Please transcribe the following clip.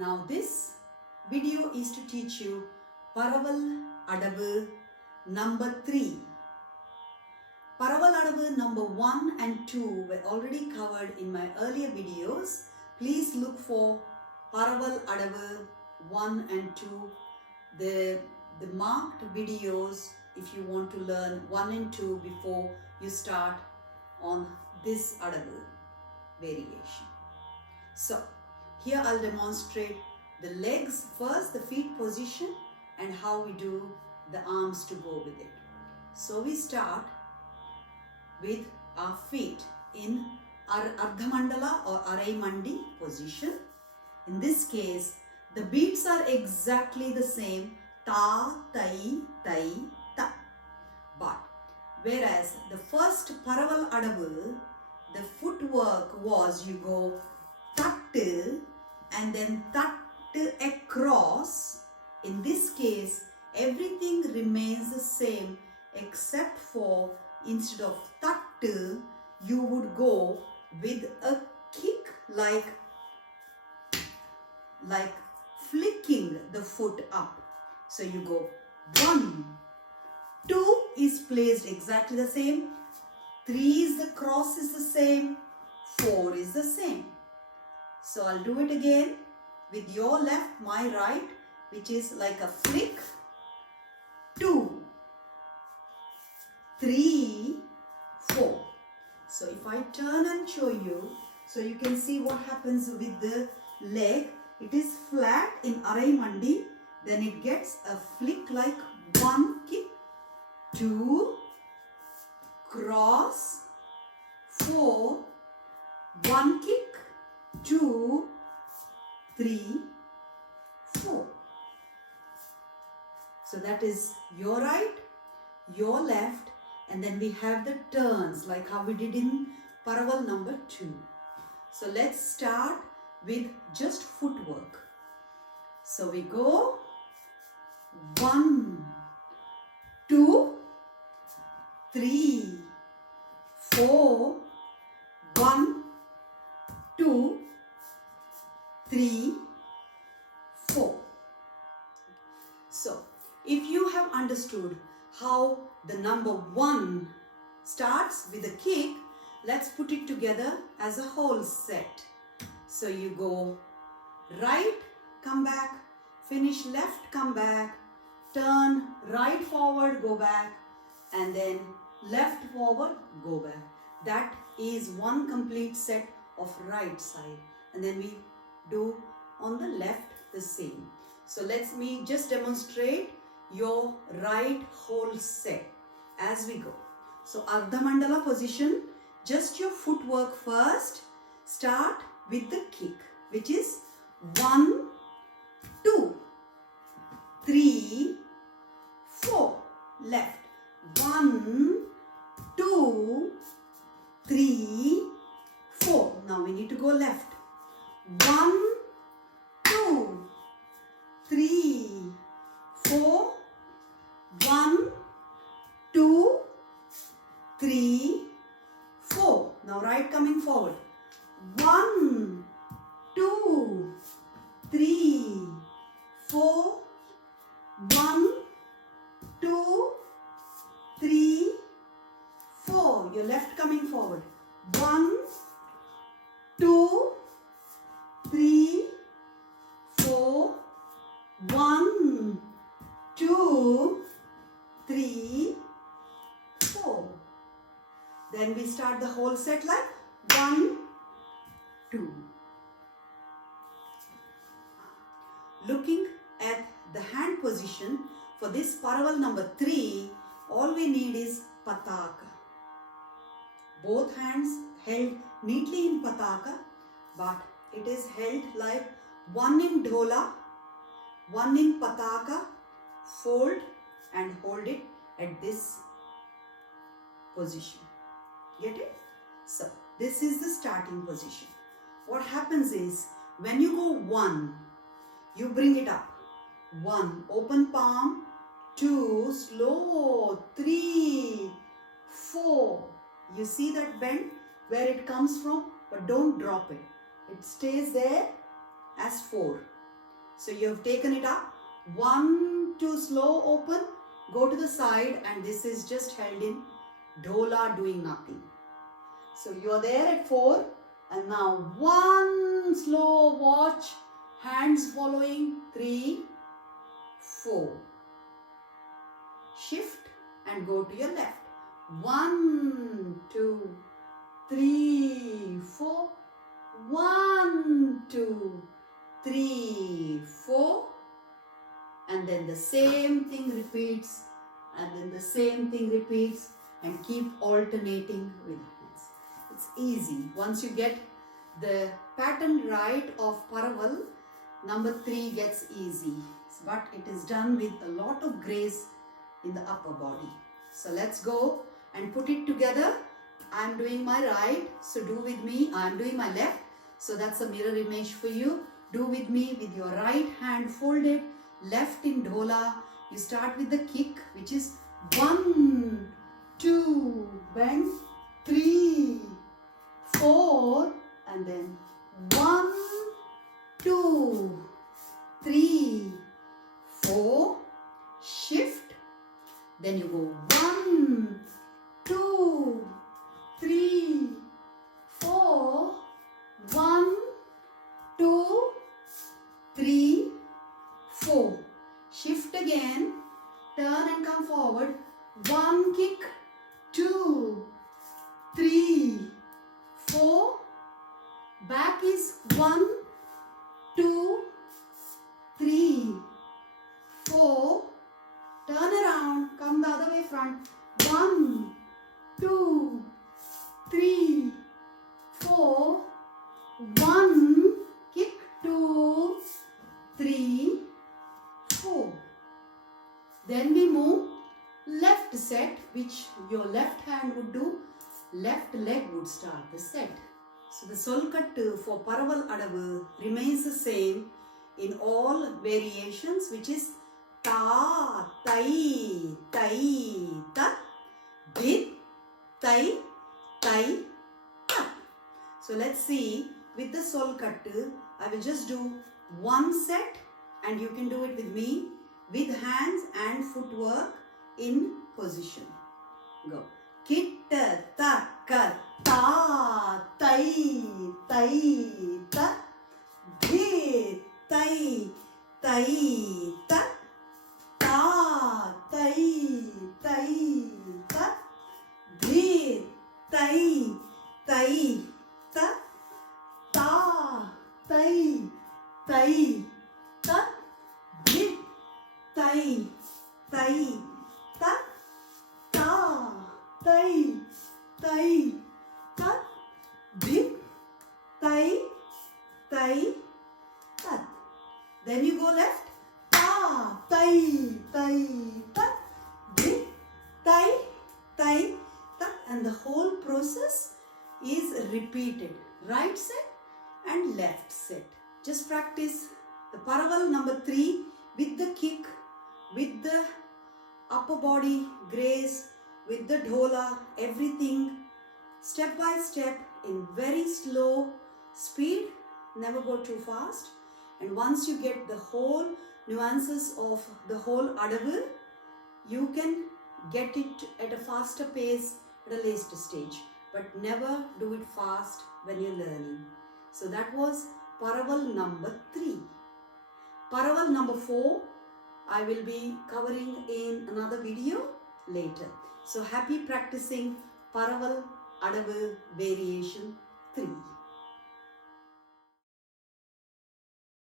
Now this video is to teach you Paraval Adavu number 3. Paraval Adavu number 1 and 2 were already covered in my earlier videos. Please look for Paraval Adavu 1 and 2, the marked videos if you want to learn 1 and 2 before you start on this Adavu variation. So here I'll demonstrate the legs first, the feet position, and how we do the arms to go with it. So we start with our feet in Ardhamandala or Arai Mandi position. In this case, the beats are exactly the same, ta, tai, tai, ta. But whereas the first Paraval Adavu, the footwork was you go tattu and then tattu across. In this case, everything remains the same except for instead of tattu, you would go with a kick like flicking the foot up. So you go 1, 2 is placed exactly the same, 3 is the cross is the same, 4 is the same. So I'll do it again with your left, my right, which is like a flick. 2, 3, 4. So if I turn and show you, so you can see what happens with the leg. It is flat in Arai Mandi, then it gets a flick like 1 kick, 2, cross, 4, 1 kick, 2, 3, 4. So that is your right, your left, and then we have the turns like how we did in Paraval number 2. So let's start with just footwork. So we go 1, 2, 3, 4, 1, 2, 3, 4. So if you have understood how the number 1 starts with a kick, let's put it together as a whole set. So you go right, come back, finish left, come back, turn right forward, go back, and then left forward, go back. That is one complete set of right side. And then we do on the left the same. So let me just demonstrate your right whole set as we go. So Ardhamandala position, just your footwork first. Start with the kick, which is 1, 2, 3, 4. Left. 1, 2, 3, 4. Now we need to go left. 1, 2, 3, 4. 1, 2, 3, 4. Now right coming forward. 1, 2, 3, 4. 1, 2, 3, 4. Your left coming forward. 1, 2, 3, 4. 1, 2, 3, 4. Then we start the whole set like 1, 2. Looking at the hand position for this Paraval number 3, all we need is pataka. Both hands held neatly in pataka, but it is held like 1 in dhola, 1 in pataka, fold and hold it at this position. Get it? So this is the starting position. What happens is when you go 1, you bring it up. 1, open palm, 2, slow, 3, 4. You see that bend where it comes from, but don't drop it. It stays there as 4. So you have taken it up. 1, 2, slow open. Go to the side, and this is just held in dhola, doing nothing. So you are there at 4, and now 1, slow, watch, hands following, 3, 4. Shift and go to your left. 1, 2, 3, 4. 1, 2, 3, 4. And then the same thing repeats, and then the same thing repeats, and keep alternating with hands. It's easy. Once you get the pattern right of Paraval, number 3 gets easy. But it is done with a lot of grace in the upper body. So let's go and put it together. I'm doing my right, so do with me. I'm doing my left, so that's a mirror image for you. Do with me with your right hand folded, left in dhola. You start with the kick, which is 1, 2, bend, 3, 4, and then 1, 2, 3, 4, shift. Then you go 1, 2, 3, 4, 1, 2, 3, 4. Shift again, turn and come forward. 1 kick, 2, 3, 4. Back is 1, 2, 3, 4. Turn around, come the other way front. 1, 2, 3, 4. 1, kick, 2, 3, 4. Then we move left set, which your left hand would do. Left leg would start the set. So the solkattu for Paraval Adavu remains the same in all variations, which is ta, tai, tai, ta, bit, tai, tai, ta. So let's see with the solkattu. I will just do one set, and you can do it with me with hands and footwork in position. Go. Kitta, ta, ka, ta, tai, tai, ta, bit, tai, tai, ta, ta, tai, tai, ta, bit, tai, tai, ta, ta, tai, tai, ta, bit, tai, tai, ta, ta, tai, tai, ta, bit, tai, tai, ta. Then you go left. Ta, tai, tai, ta, bit, tai, tai, ta. And the whole process is repeated. Right set and left set. Just practice the Paraval number 3 with the kick, with the upper body grace, with the dhola, everything step by step in very slow speed. Never go too fast. And once you get the whole nuances of the whole Adavu, you can get it at a faster pace at a later stage. But never do it fast when you're learning. So that was Paraval number 3. Paraval number 4, I will be covering in another video later. So happy practicing Paraval Adavu variation 3.